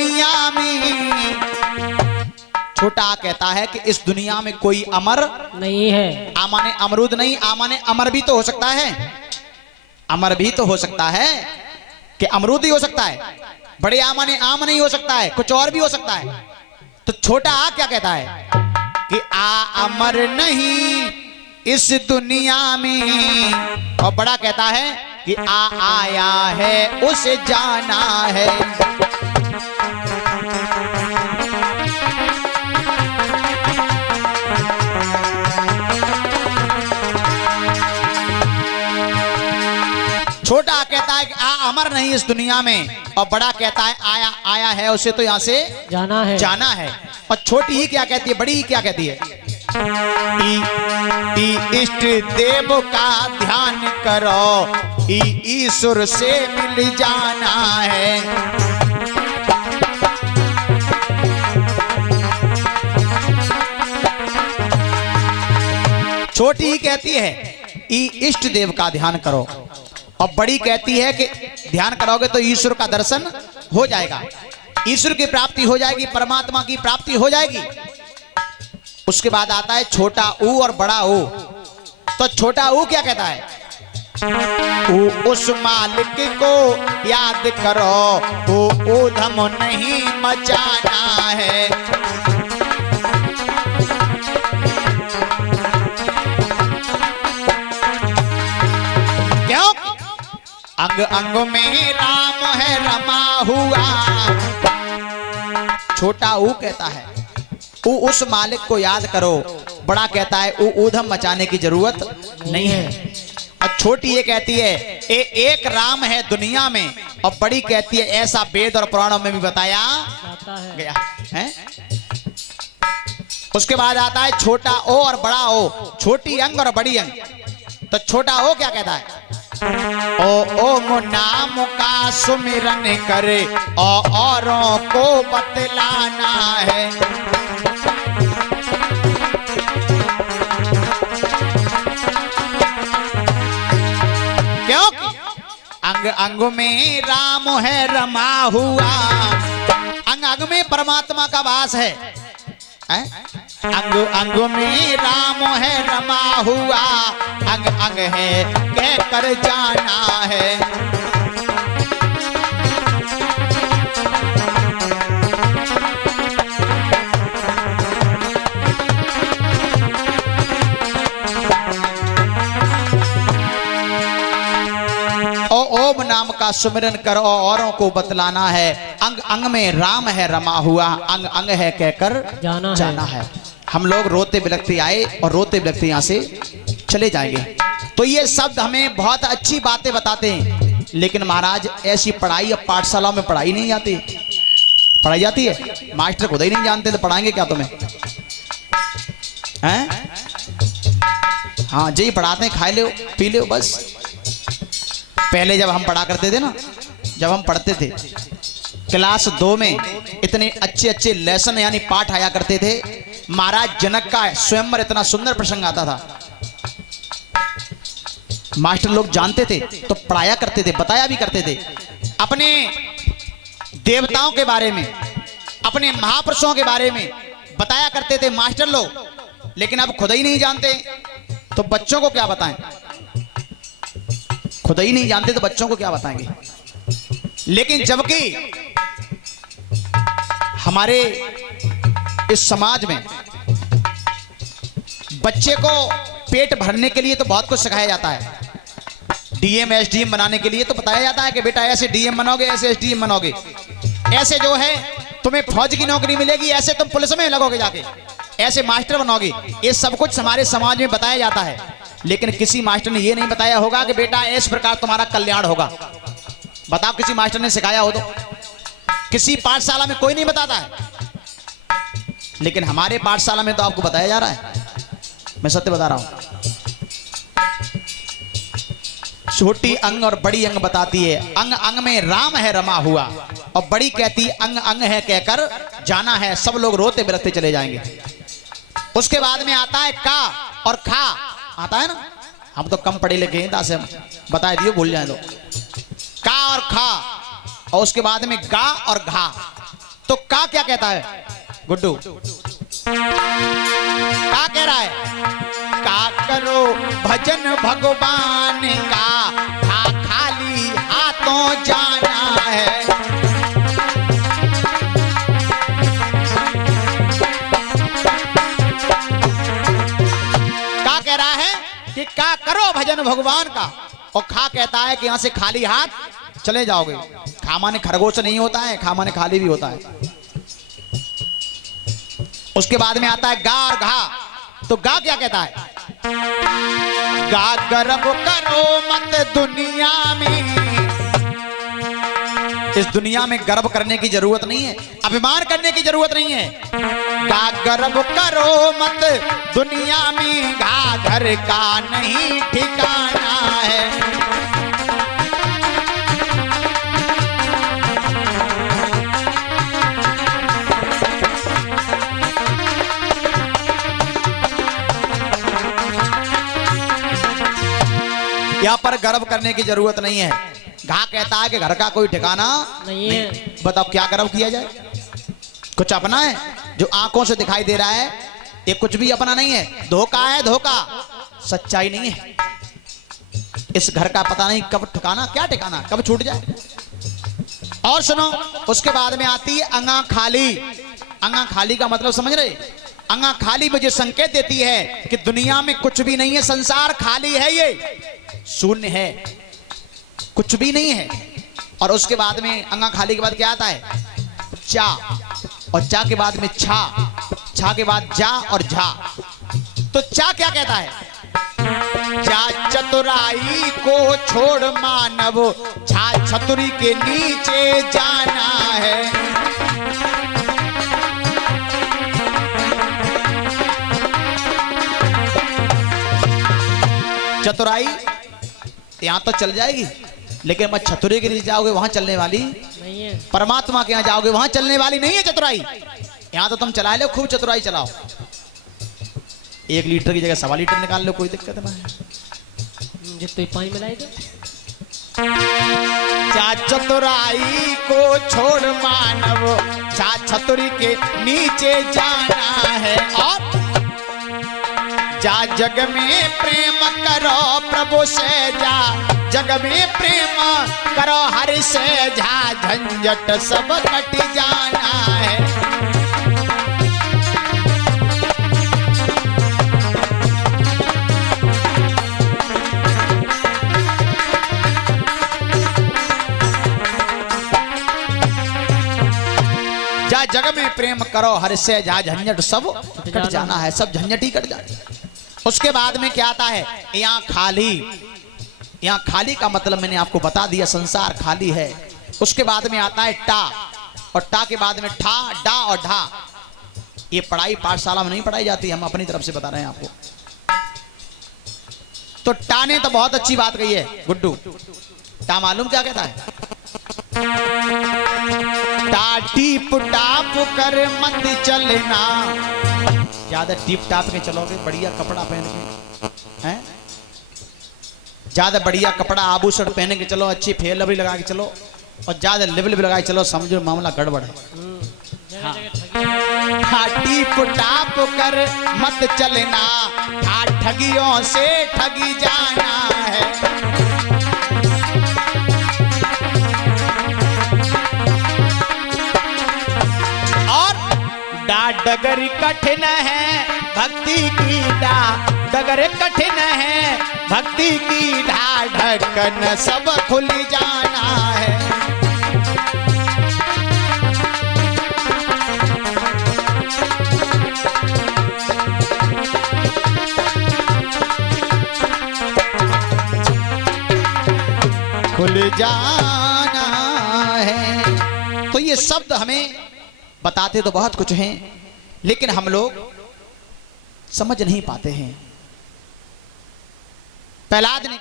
दुनिया में, छोटा कहता है कि इस दुनिया में कोई अमर नहीं है। आ माने अमरूद नहीं, आ माने अमर भी तो हो सकता है, अमर भी तो हो सकता है कि अमरूद ही हो सकता है। बड़े आ माने आम नहीं हो सकता है, कुछ और भी हो सकता है। तो छोटा आ क्या कहता है कि आ अमर नहीं इस दुनिया में, और बड़ा कहता है कि आ आया है उसे जाना है। छोटा कहता है कि आ अमर नहीं इस दुनिया में, और बड़ा कहता है आया आया है उसे तो यहां से जाना है, जाना है। और छोटी ही क्या कहती है, बड़ी ही क्या कहती है, इष्ट देव का ध्यान करो, ईश्वर से मिल जाना है। छोटी ही कहती है इष्ट देव का ध्यान करो, और बड़ी कहती है कि ध्यान करोगे तो ईश्वर का दर्शन हो जाएगा, ईश्वर की प्राप्ति हो जाएगी, परमात्मा की प्राप्ति हो जाएगी। उसके बाद आता है छोटा ऊ और बड़ा ऊ। तो छोटा ऊ क्या कहता है, उस मालिक को याद करो, ऊधम नहीं मचाना है। क्यों? अंग अंग में राम है रमा हुआ। छोटा ऊ कहता है उस मालिक को याद करो, बड़ा कहता है ऊधम मचाने की जरूरत नहीं है। और छोटी ये कहती है एक राम है दुनिया में, और बड़ी कहती है ऐसा वेद और पुराणों में भी बताया गया है। उसके बाद आता है छोटा ओ और बड़ा ओ, छोटी अंग और बड़ी अंग। तो छोटा ओ क्या कहता है, ओ नाम का सुमिरन करे औरों को बतलाना है। क्यों? अंग अंग में राम है रमा हुआ, अंग अंग में परमात्मा का वास है, अंग अंग में राम है रमा हुआ, अंग अंग है कह कर जाना है। ओम नाम का सुमिरन करो औरों को बतलाना है, अंग अंग में राम है रमा हुआ, अंग अंग है कहकर जाना है। हम लोग रोते बिलखते आए और रोते बिलखते यहाँ से चले जाएंगे। तो ये शब्द हमें बहुत अच्छी बातें बताते हैं, लेकिन महाराज ऐसी पढ़ाई अब पाठशाला में पढ़ाई नहीं जाती। पढ़ाई जाती है, मास्टर खुद ही नहीं जानते तो पढ़ाएंगे क्या तुम्हें, हैं? हाँ जी पढ़ाते हैं, खाए लो पी लो बस। पहले जब हम पढ़ा करते थे ना, जब हम पढ़ते थे क्लास 2 में, इतने अच्छे अच्छे लेसन यानी पाठ आया करते थे। महाराज जनक का स्वयंवर इतना सुंदर प्रसंग आता था, मास्टर लोग जानते थे तो पढ़ाया करते थे, बताया भी करते थे अपने देवताओं के बारे में, अपने महापुरुषों के बारे में बताया करते थे मास्टर लोग। लेकिन अब खुद ही नहीं जानते तो बच्चों को क्या बताएं, खुद ही नहीं जानते तो बच्चों को क्या बताएंगे। लेकिन जबकि हमारे इस समाज में बच्चे को पेट भरने के लिए तो बहुत कुछ सिखाया जाता है। डीएम एसडीएम बनाने के लिए तो बताया जाता है कि बेटा ऐसे डीएम बनोगे, ऐसे एसडीएम बनोगे, ऐसे जो है तुम्हें फौज की नौकरी मिलेगी, ऐसे तुम पुलिस में लगोगे जाके, ऐसे मास्टर बनोगे। ये सब कुछ हमारे समाज में बताया जाता है, लेकिन किसी मास्टर ने यह नहीं बताया होगा कि बेटा इस प्रकार तुम्हारा कल्याण होगा। बताओ किसी मास्टर ने सिखाया हो तो? किसी पाठशाला में कोई नहीं बताता है, लेकिन हमारे पाठशाला में तो आपको बताया जा रहा है। मैं सत्य बता रहा हूं। छोटी अंग और बड़ी अंग बताती है, अंग अंग में राम है रमा हुआ, और बड़ी कहती अंग अंग है कहकर जाना है। सब लोग रोते बिलखते चले जाएंगे। उसके बाद में आता है का और खा, आता है ना, हम तो कम पढ़े लिखे हैं, से बता दिए भूल जाए तो। का और खा, और उसके बाद में गा और घा। का क्या कहता है गुड्डू? का कह रहा है? का करो भजन भगवान का, खा खाली हाथों जाना है। का कह रहा है कि का करो भजन भगवान का, और खा कहता है कि यहां से खाली हाथ चले जाओगे। खा माने खरगोश नहीं होता है, खा माने खाली भी होता है। उसके बाद में आता है गा और घा। तो गा क्या कहता है? गा गर्व करो मत दुनिया में, इस दुनिया में गर्व करने की जरूरत नहीं है, अभिमान करने की जरूरत नहीं है। गा गर्व करो मत दुनिया में, गा घर का नहीं ठिकाना है। यहाँ पर गर्व करने की जरूरत नहीं है। घा कहता है कि घर का कोई ठिकाना नहीं है। बताओ क्या गर्व किया जाए? कुछ अपना है जो आंखों से दिखाई दे रहा है, ये कुछ भी अपना नहीं है। धोखा है, धोखा, सच्चाई नहीं है। इस घर का पता नहीं कब ठिकाना, क्या ठिकाना, कब छूट जाए। और सुनो, उसके बाद में आती है अंगा खाली। अंगा खाली का मतलब समझ रहे? अंगा खाली मुझे संकेत देती है कि दुनिया में कुछ भी नहीं है, संसार खाली है, ये शून्य है, कुछ भी नहीं है। और उसके बाद में अंगा खाली के बाद क्या आता है? चा, और चा के बाद में छा, छा के बाद जा और झा। तो चा क्या कहता है? जा चतुराई को छोड़ मानव, छा छतुरी के नीचे जाना है। चतुराई यहां तो चल जाएगी, लेकिन मैं छतुरी के नीचे जाओगे वहां चलने वाली नहीं है। परमात्मा के यहां जाओगे वहां चलने वाली नहीं है चतुराई। यहां तो तुम चला लो, खूब चतुराई चलाओ, 1 लीटर की जगह 1.25 लीटर निकाल लो, कोई दिक्कत ना है। जितने पानी मिलाएगा। चा चतुराई को छोड़ मानव, चा छतुरी के नीचे जाना है। और जा जग में प्रेम करो प्रभु से, जा जग में प्रेम करो हरि से, जा झंझट सब कट जाना है। जा जग में प्रेम करो हरि से, जा झंझट सब कट जाना है, सब झंझट ही कट जाना है। उसके बाद में क्या आता है? यहाँ खाली। यहाँ खाली का मतलब मैंने आपको बता दिया, संसार खाली है। उसके बाद में आता है टा, और टा के बाद में ठा, डा और ढा। ये पढ़ाई पाठशाला में नहीं पढ़ाई जाती, हम अपनी तरफ से बता रहे हैं आपको। तो टा ने तो बहुत अच्छी बात कही है गुड्डू। टा मालूम क्या कहता है? टा टीप टाप कर मत चलना, ज्यादा टिप टाप के चलोगे, बढ़िया कपड़ा पहन के, हैं, ज्यादा बढ़िया कपड़ा आभूषण पहन के चलो, अच्छी फेयर लवली लगा के चलो, और ज्यादा लेवल भी लगा के चलो, समझो मामला गड़बड़ है। हाँ, टिप टाप कर मत चलना, हाँ ठगियों से ठगी जाना है। डगर कठिन है भक्ति की डा, डगर कठिन है भक्ति की ढा, ढक्कन सब खुल जाना है। खुल जाना है। तो ये शब्द हमें बताते तो बहुत कुछ हैं, लेकिन हम लोग समझ नहीं पाते हैं। प्रहलाद ने